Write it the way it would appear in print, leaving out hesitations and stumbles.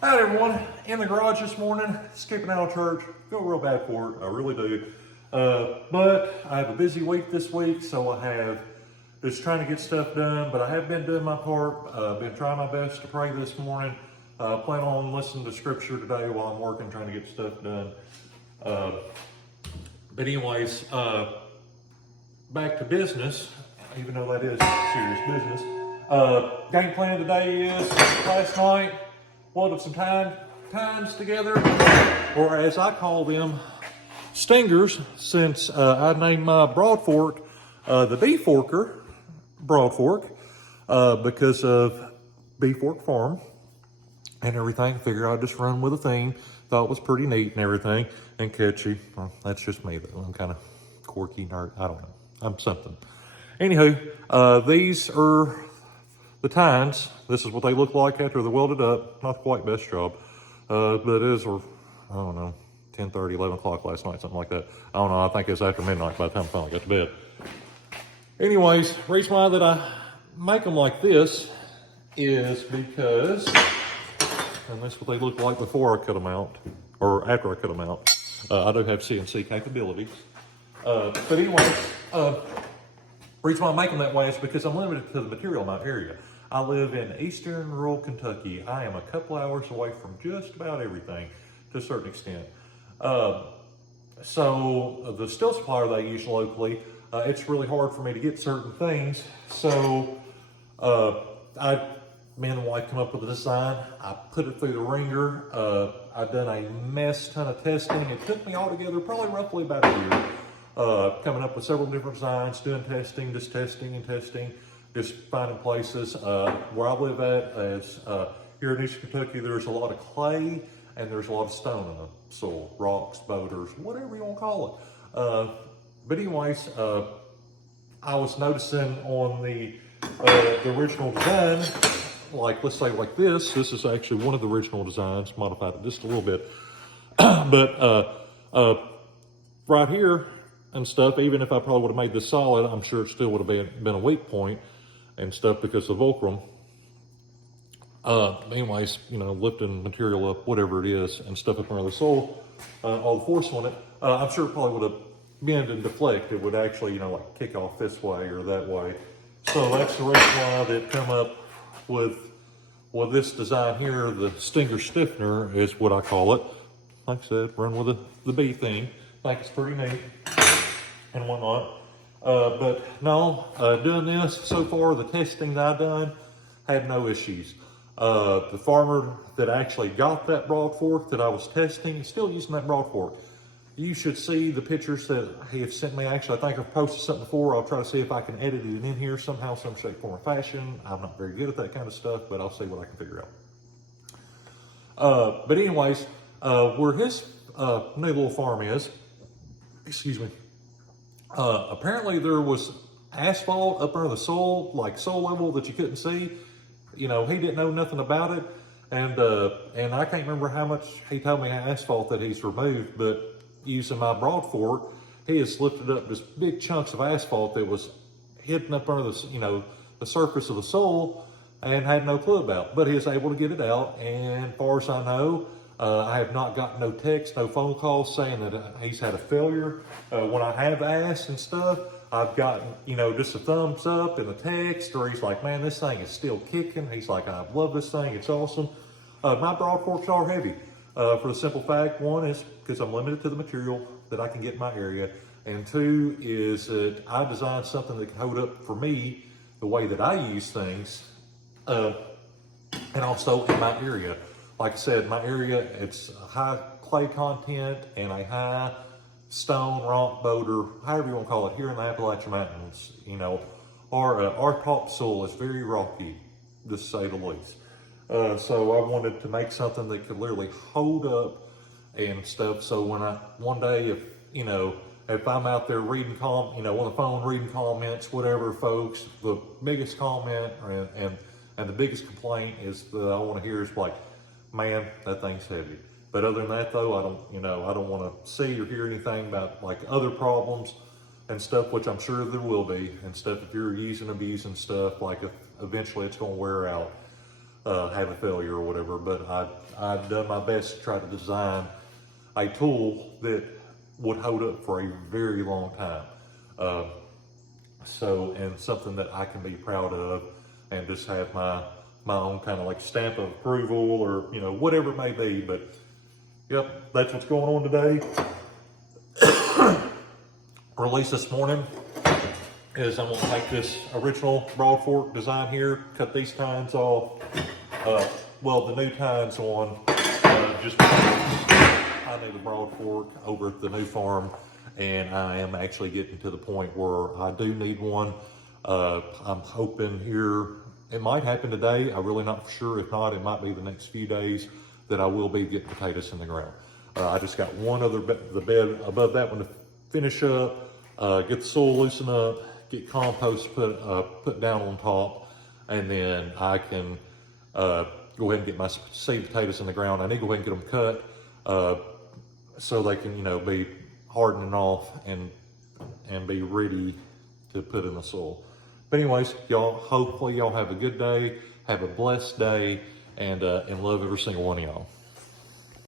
Hi everyone, in the garage this morning, skipping out of church. Feel real bad for it, I really do. But I have a busy week this week, so I have just trying to get stuff done, but I have been doing my part. Been trying my best to pray this morning. Plan on listening to scripture today while I'm working, trying to get stuff done. Uh, but anyways, back to business, even though that is serious business. Game plan today is last night, welded some tines together, or as I call them, stingers, since I named my broad fork the B Forker broad fork because of B Fork Farm and everything. Figure I'd just run with a theme. Thought it was pretty neat and everything and catchy. Well, that's just me though. I'm kind of quirky nerd. I don't know. I'm something. Anywho, these are the tines. This is what they look like after they're welded up. Not quite best job, but it is, or I don't know, 10:30, 11 o'clock last night, something like that. I don't know. I think it was after midnight by the time I finally got to bed. Anyways, reason why that I make them like this is because, and that's what they look like before I cut them out, or after I cut them out. I do have CNC capabilities. But anyways, reason why I make them that way is because I'm limited to the material in my area. I live in eastern rural Kentucky. I am a couple hours away from just about everything to a certain extent. So the steel supplier that I use locally, it's really hard for me to get certain things. So me and the wife come up with a design. I put it through the ringer. I've done a mess ton of testing. It took me altogether probably roughly about a year. Coming up with several different designs, doing testing, just testing and testing, just finding places. Where I live at is here in Eastern Kentucky, there's a lot of clay and there's a lot of stone in the soil, rocks, boulders, whatever you want to call it. But anyways, I was noticing on the original design, like let's say like this is actually one of the original designs, modified it just a little bit. But right here and stuff, even if I probably would have made this solid, I'm sure it still would have been a weak point and stuff because of Volcrum. Anyways, lifting material up, whatever it is, and stuff up under the soil, all the force on it, I'm sure it probably would have bent and deflect. It would actually, like kick off this way or that way. So that's the reason why they've come up with this design here. The Stinger Stiffener is what I call it. Like I said, run with the B thing. I think it's pretty neat and whatnot. But no, doing this so far, the testing that I've done, had no issues. The farmer that actually got that broad fork that I was testing is still using that broad fork. You should see the pictures that he has sent me. Actually, I think I've posted something before. I'll try to see if I can edit it in here somehow, some shape, form, or fashion. I'm not very good at that kind of stuff, but I'll see what I can figure out. But anyways, where his new little farm is, excuse me, apparently there was asphalt up under the soil, like soil level that you couldn't see. He didn't know nothing about it. And I can't remember how much he told me asphalt that he's removed, but using my broad fork, he has lifted up just big chunks of asphalt that was hidden up under the surface of the soil and had no clue about. But he was able to get it out, and as far as I know, I have not gotten no text, no phone calls saying that he's had a failure. When I have asked and stuff, I've gotten, just a thumbs up in the text, or he's like, man, this thing is still kicking. He's like, I love this thing. It's awesome. My broad forks are heavy for the simple fact, one is because I'm limited to the material that I can get in my area. And two is that I designed something that can hold up for me the way that I use things. And also in my area. Like I said, my area, it's a high clay content and a high stone, rock, boulder, however you want to call it, here in the Appalachian Mountains. Our topsoil is very rocky, to say the least. So I wanted to make something that could literally hold up and stuff. So when one day, if I'm out there reading on the phone, reading comments, whatever, folks, the biggest comment and the biggest complaint is that I want to hear is like, man, that thing's heavy. But other than that, though, I don't want to see or hear anything about like other problems and stuff, which I'm sure there will be and stuff. If you're using, abusing stuff, like eventually it's going to wear out. have a failure or whatever. But I've done my best to try to design a tool that would hold up for a very long time. And something that I can be proud of and just have my own kind of like stamp of approval, or, you know, whatever it may be. But yep, that's what's going on today. Release this morning is I'm gonna take this original broad fork design here, cut these tines off. Well, the new tines on, just because I need a broad fork over at the new farm, and I am actually getting to the point where I do need one. I'm hoping here, it might happen today. I'm really not for sure. If not, it might be the next few days that I will be getting potatoes in the ground. I just got one other the bed above that one to finish up, get the soil loosened up, get compost put down on top, and then I can go ahead and get my seed potatoes in the ground. I need to go ahead and get them cut so they can, you know, be hardening off and be ready to put in the soil. But anyways, y'all, hopefully y'all have a good day, have a blessed day, and love every single one of y'all.